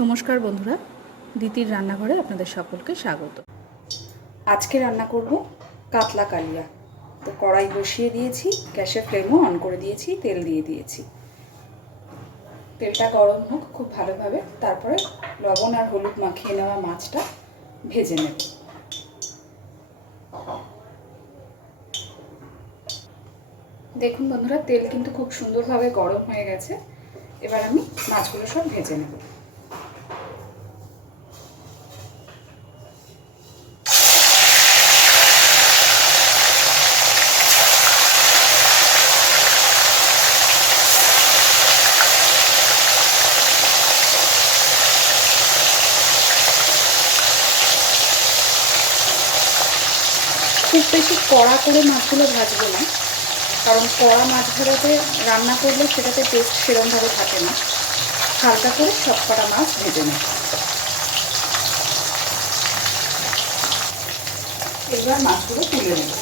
নমস্কার বন্ধুরা, দিতির রান্নাঘরে আপনাদের সকলকে স্বাগত। আজকে রান্না করব কাতলা কালিয়া। তো কড়াই বসিয়ে দিয়েছি, গ্যাসের ফ্লেমও অন করে দিয়েছি, তেল দিয়ে দিয়েছি। তেলটা গরম হোক খুব ভালোভাবে, তারপরে লবণ আর হলুদ মাখিয়ে নেওয়া মাছটা ভেজে নেব। দেখুন বন্ধুরা, তেল কিন্তু খুব সুন্দরভাবে গরম হয়ে গেছে। এবার আমি মাছগুলো সব ভেজে নেব। খুব বেশি কড়া করে মাছগুলো ভাজবো না, কারণ কড়া মাছ ভাজাতে রান্না করলে সেটাতে টেস্ট সেরকমভাবে থাকে না। হালকা করে সব কটা মাছ ভেজে নেব। এবার মাছগুলো তুলে নেব।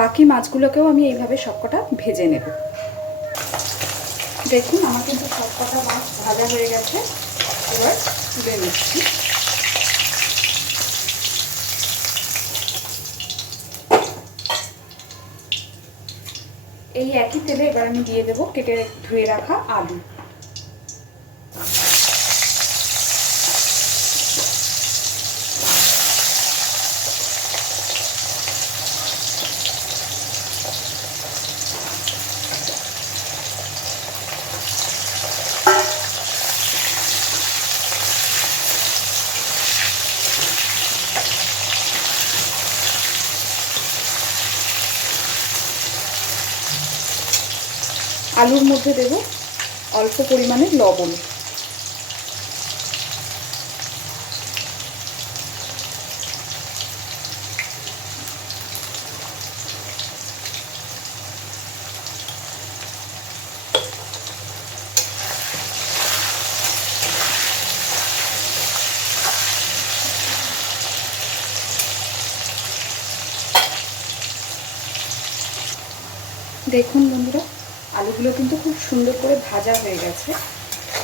বাকি মাছগুলোকেও আমি এইভাবে সবকটা ভেজে নেব। দেখুন আমার কিন্তু সবকটা মাছ ভাজা হয়ে গেছে। এবার তুলে নিচ্ছি। এই একই তেলে এবার আমি দিয়ে দেবো কেটে ধুয়ে রাখা আলু। আলুর মধ্যে দেব অল্প পরিমাণে লবণ। দেখুন বন্ধুরা, আলুগুলো কিন্তু খুব সুন্দর করে ভাজা হয়ে গেছে,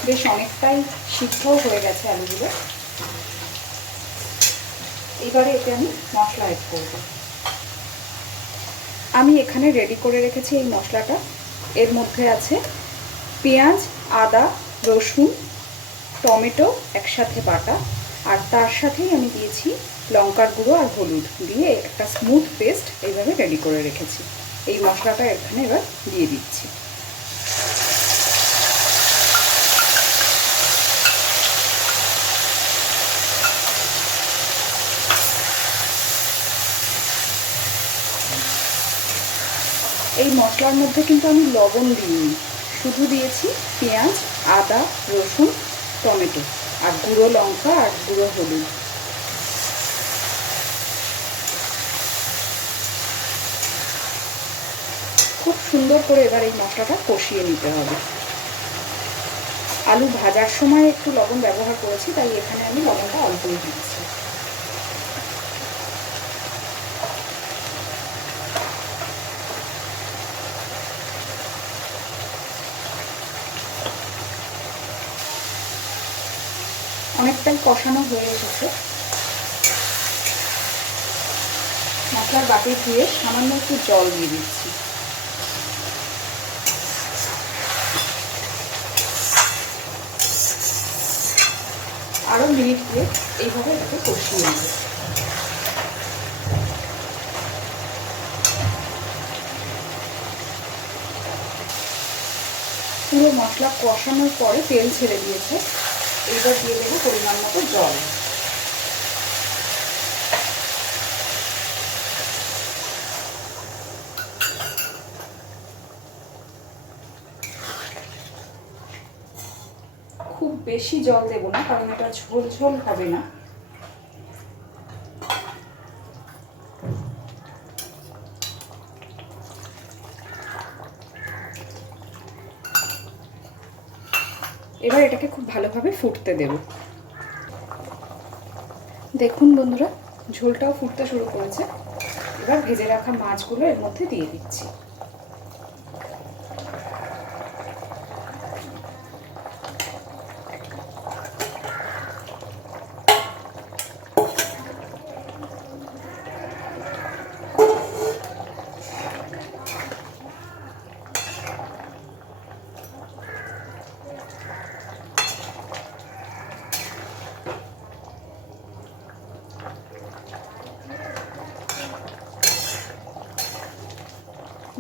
বেশ অনেকটাই সিদ্ধও হয়ে গেছে আলুগুলো। এবারে এতে আমি মশলা অ্যাড করব। আমি এখানে রেডি করে রেখেছি এই মশলাটা। এর মধ্যে আছে পেঁয়াজ, আদা, রসুন, টমেটো একসাথে বাটা, আর তার সাথেই আমি দিয়েছি লঙ্কার গুঁড়ো আর হলুদ দিয়ে একটা স্মুথ পেস্ট এইভাবে রেডি করে রেখেছি। এই মশলাটা এখানে এবার দিয়ে দিচ্ছি। এই মশলার মধ্যে কিন্তু আমি লবণ দিইনি, শুধু দিয়েছি পেঁয়াজ, আদা, রসুন, টমেটো আর গুঁড়ো লঙ্কা আর গুঁড়ো হলুদ। খুব সুন্দর করে এবার এই মশলাটা কষিয়ে নিতে হবে। আলু ভাজার সময় একটু লবণ ব্যবহার করেছি, তাই এখানে আমি লবণটা অল্পই দিচ্ছি। অনেকটাই কষানো হয়ে এসেছে। মশলার বাটি দিয়ে সামান্য একটু জল দিয়ে দিচ্ছি। আরও মিনিট দিয়ে এইভাবে এটাকে কষিয়ে নেব। পুরো মশলা কষানোর পরে তেল ছেড়ে দিয়েছে। এইবার দিয়ে দেবো পরিমাণ মতো জল। খুব বেশি জল দেব না, কারণ এটা ঝোল ঝোল হবে না। এবার এটাকে খুব ভালোভাবে ফুটতে দেব। দেখুন বন্ধুরা, ঝোলটাও ফুটতে শুরু করেছে। এবার ভেজে রাখা মাছগুলো এর মধ্যে দিয়ে দিচ্ছি।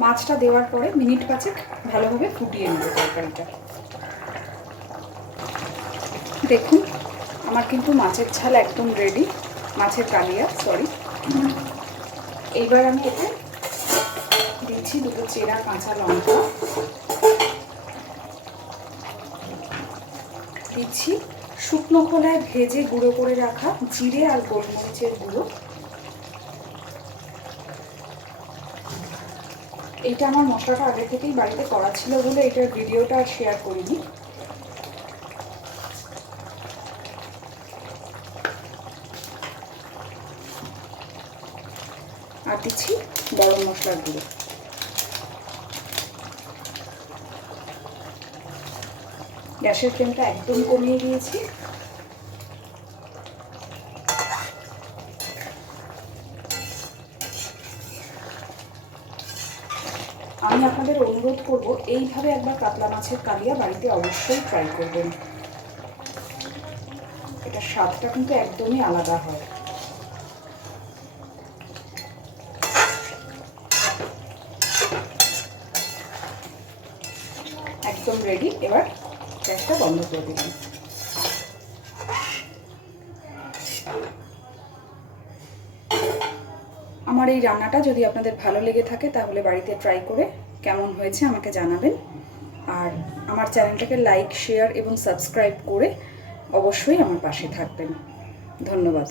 মাছটা দেওয়ার পরে মিনিট 5 ভালোভাবে ফুটিয়ে নেব তরকারিটা। দেখুন আমার কিন্তু মাছের ঝাল একদম রেডি, মাছের কালিয়া সরি। এইবার আমি এতে দিচ্ছি 2 চেরা কাঁচা লঙ্কা, দিচ্ছি শুকনো খোলায় ভেজে গুঁড়ো করে রাখা জিরে আর গোলমরিচের গুঁড়ো। এইটা আমার মশলাটা আগে থেকেই বাড়িতে করা ছিল বলে এটার ভিডিওটা আর শেয়ার করিনি। আর দিচ্ছি গরম মশলার গুঁড়ো। গ্যাসের ফ্লেমটা একদম কমিয়ে দিয়েছি। আমি আপনাদের অনুরোধ করব এইভাবে একবার কাতলা মাছের কালিয়া বাড়িতে অবশ্যই ট্রাই করবেন। এটার স্বাদটা কিন্তু একদমই আলাদা হয়। একদম রেডি। এবার গ্যাসটা বন্ধ করে দিলাম। আমার এই রান্নাটা যদি আপনাদের ভালো লেগে থাকে তাহলে বাড়িতে ট্রাই করে কেমন হয়েছে আমাকে জানাবেন। আর আমার চ্যানেলটাকে লাইক, শেয়ার এবং সাবস্ক্রাইব করে অবশ্যই আমার পাশে থাকবেন। ধন্যবাদ।